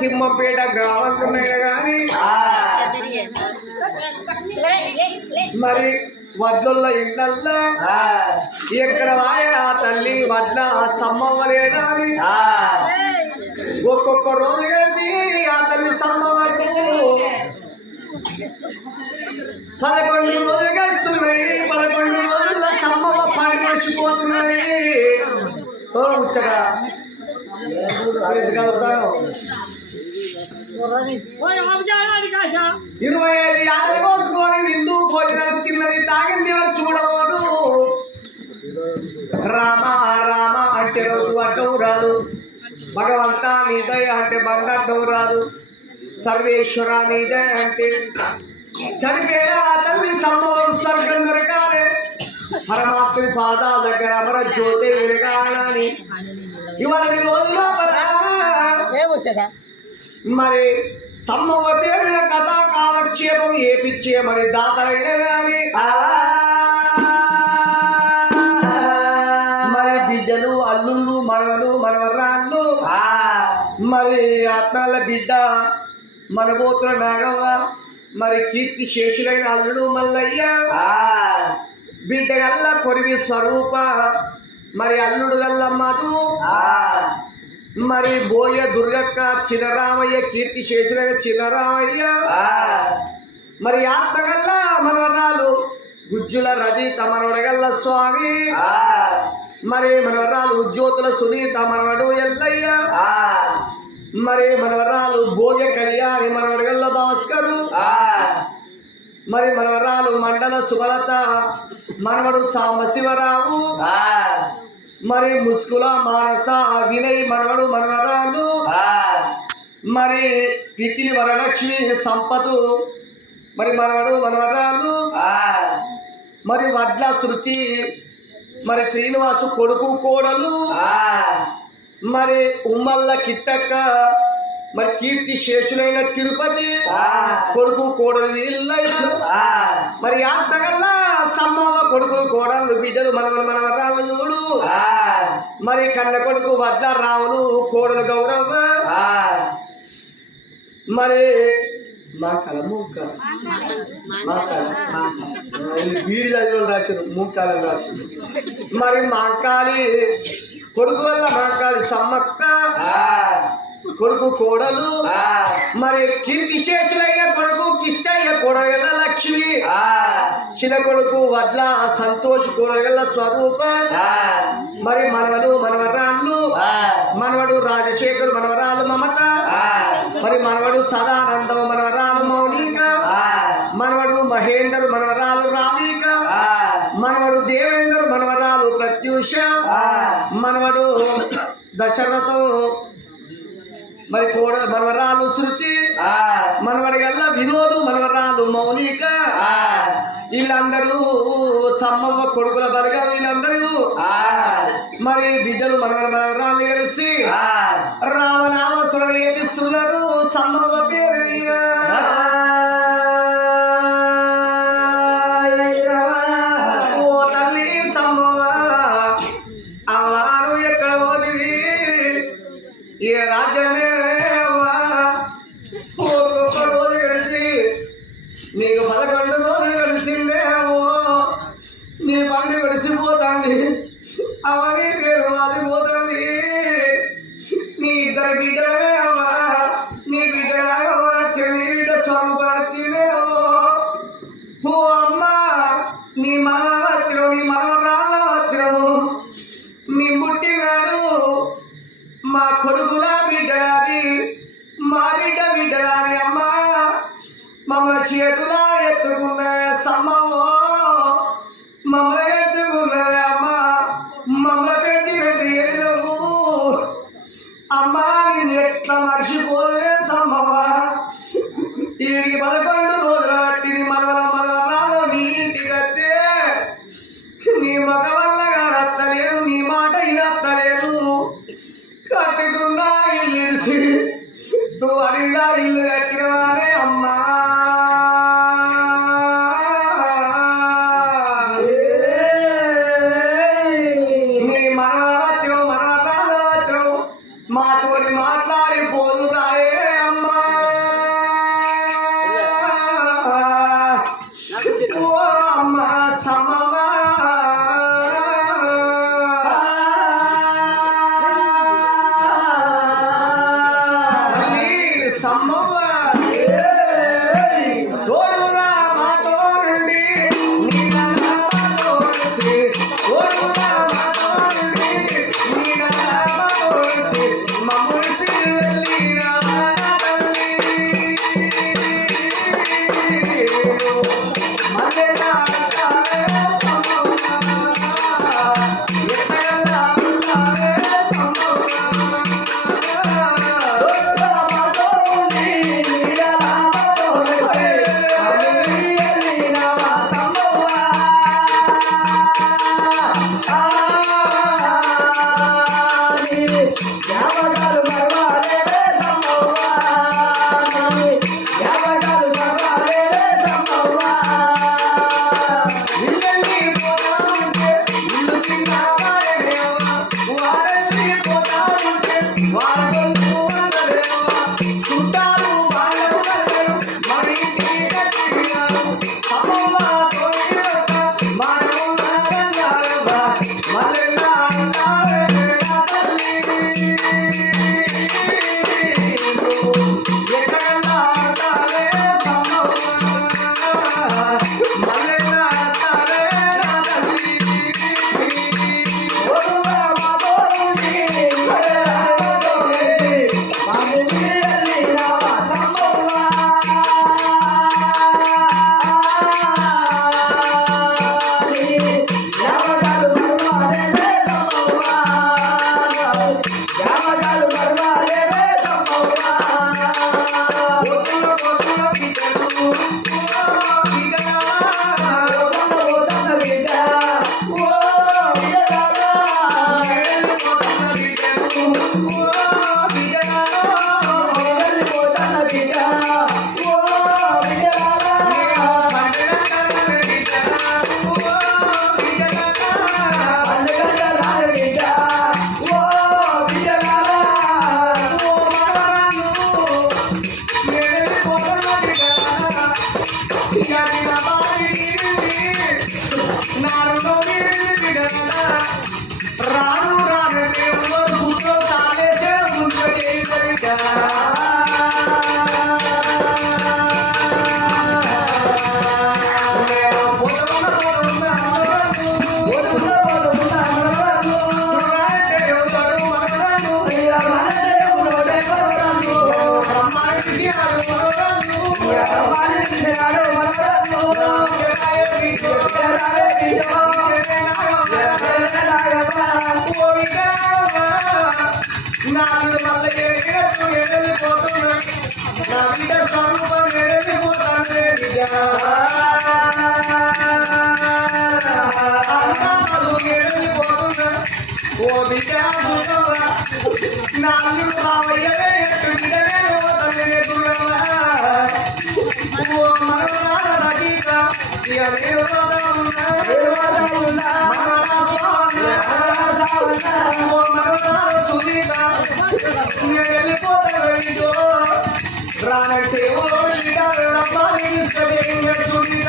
తిమ్మపేట గ్రామంకున్నాయి కానీ మరి వడ్ల ఇళ్ళల్లో ఎక్కడ వాయా తల్లి వడ్ల సమ్మవ్వలేదా అని ఒక్కొక్క రోజు కలిసి ఆ తల్లి సమ్మవ్వకు 11 రోజులు గడుస్తున్నాయి 11 రోజుల సమ్మవ్వ పండుగ వచ్చిపోతున్నాయి ముచ్చగా 25 యాదలు కోసుకొని విందు భోజనం తిన్నది తాగింది చూడవద్దు రామ రామ అంటే రోజు అడ్డం రాదు భగవంత మీద అంటే బండ అడ్డం రాదు సర్వేశ్వర మీద అంటే చనిపోయిన తల్లి సంభవం స్వర్గం దొరకాలి పరమాత్మ పాదాల దగ్గర అమర జ్యోతి వెలగాలని ఇవాళ రోజుల్లో మరి సమ్మవ పేరున కథా కాలక్షేపం ఏపిచ్చే మరి దాతలైన కానీ మరి బిడ్డలు అల్లుళ్ళు మనవలు మనవరాళ్ళు మరి ఆత్మాల బిడ్డ మనబోతుల నాగవ్వ మరి కీర్తి శేషులైన అల్లుడు మల్లయ్య బిడ్డ గల్ల కొరివి స్వరూప మరి అల్లుడు గల్ల మధు మరి బోయ దుర్గక్క చిన్నరామయ్య కీర్తి శేషులైన చిన్నరామయ్య మరి ఆత్మగల్ల మనవరాలు గుజ్జుల రజిత మనవడగల్ల స్వామి మరి మనవరాలు ఉజ్యోతుల సునీత మనవడు ఎల్లయ్య మరి మనవరాలు భోజ కళ్యాణి మనవడగల్ల భాస్కరు మరి మనవరాలు మండల సుభలత మనవడు సాంబశివరావు మరి ముస్కుల మానస వినయ్ మనవడు మనవరాలు మరి పికిలి వరలక్ష్మి సంపదు మరి మనవడు మనవరాలు మరి వడ్ల శృతి మరి శ్రీనివాసు కొడుకు కోడలు మరి ఉమ్మల్ల కిట్టక్క మరి కీర్తి శేషులైన తిరుపతి కొడుకు కోడలు వీళ్ళైన మరి ఆత్మగల్లా సమ్మవ కొడుకులు కోడలు బిడ్డలు మనవరాముడు మరి కన్న కొడుకు వడ్ల రాములు కోడలు గౌరవ మరి మా కళ మూక మా కళ వీడి దగ్గర రాశారు మూకాలని రాశారు మరి మా కాళీ కొడుకు వల్ల మా కాళీ సమ్మక్క కొడుకు కోడలు మరి కీర్తి శేషులైన కొడుకు కిష్టయ్య కోడగల లక్ష్మి చిన్న కొడుకు వడ్ల సంతోష్ కోడగల స్వరూప మరి మనవలు మనవరాళ్ళు మనవడు రాజశేఖర్ మనవరాలు మమత మరి మనవడు సదానందం మనవరాలు మౌనిక మనవడు మహేందర్ మనవరాలు రావిక మనవడు దేవేందర్ మనవరాలు ప్రత్యూష మనవడు దశరథం మరి కోడ మనవరాలు శృతి మనవడి గల్ల వినోదు మనవరాలు మౌనిక వీళ్ళందరూ సమ్మవ్వ కొడుకుల బలిగా వీళ్ళందరూ మరి బిడ్డలు మనవరాలు కలిసి రామనామస్వరం ఏపిస్తున్నారు సమ్మవ్వ పేరు ఓ తల్లి సమ్మవ్వ అవారు ఎక్కడ పోదివి ఏ రాజ్యమే రోజు కలిసి నీకు 11 రోజులు కలిసిందేమో నీ బండి గడిచిపోతాంది అవని పేరు అది పోతుంది నీ ఇద్దరు బిడ్డలేవా నీ బిడ్డలాగా నీ బిడ్డ స్వరూప వచ్చినేమో ఓ అమ్మ నీ మనవ వచ్చినవు నీ మనవరాళ్ళ వచ్చినవు నీ పుట్టినాడు మా కొడుకుల బిడ్డలాది మా బిడ్డలాది అమ్మ మమ్మల్ని చేతులా ఎత్తుకున్న సమ్మవో మమ్మల్ని పెంచుకున్నవే అమ్మ మమ్మల్ని పెంచి ఎదురు అమ్మా నేను ఎట్లా మర్చిపోలే సమ్మవా ఈడికి 11 రోజుల బట్టి నీ మనవరాలు నీ ఇంటికి వస్తే నీ మగ వల్లగా రత్తలేదు నీ మాట ఇరత్తలేదు కట్టుకున్నా ఇల్లు ఇడిసి నువ్వు అడిగా ఇల్లు కట్టినవానే అమ్మా నీ మనవరాలు వచ్చినావు మా తోని మాట్లాడి పోదు రాయే అమ్మా ఓ అమ్మ సమ్మవా సమ్మవ్వ తోడుగా మా తోడుండి నీడలా మా తోడుసి తోడుగా మా తోడుండి నీడలా మా తోడుసి మమ్ముడిసి వెళ్ళిన తల్లి మల్లెలా అంటావే సమ్మవ్వ ఎట్టగలా అంటావే సమ్మవ్వ రాను రాను గుర్తు తాగేసే ముందు నాలుగు మళ్ళీ వెళ్ళిపోతున్నా నా బిడ్డ స్వరూపం వెళ్ళిపోతాను బిడ్డ వెళ్ళిపోతున్నా ఓ బిడ్డ నాలుగు రావయ్యే బిడ్డనే పోతానే ఓ మరణ రచయిత సునీత వెళ్ళిపోతాడు రానంటే సునీత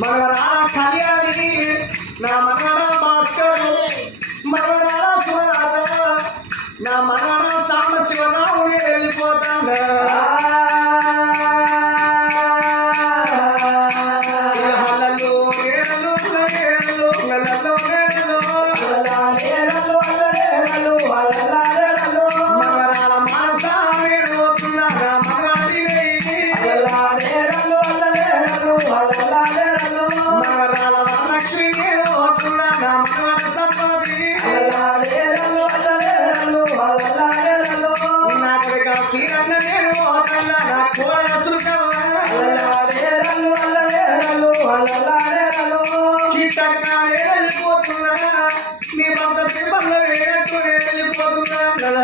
మనవరా కళ్యాణి నా మనవడా భాస్కరు మనవడా శివరాజ నా మనవడా సాంబశివరావు వెళ్ళిపోతాను మనవరాల మనస పోతున్నారా మనవరాల వరలక్ష్మి పోతున్నా మనవడ సంపది నాకు సీరన్న నేను పోతున్నా నా కోరసులు చిట్టక్కానే వెళ్ళిపోతున్నా నీ భర్త పిల్లలు వెళ్ళిపోతున్నా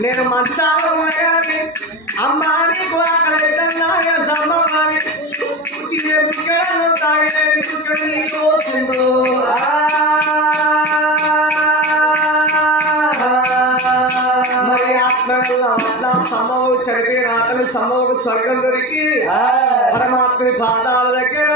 నేను మంచాలు అమ్మా నీకు అక్కడ సమ్మని మరి ఆత్మ అట్లా సంభవం చనిపోయిన ఆత్మ సంభవం స్వర్గం దొరికి పరమాత్మ పాదాల దగ్గర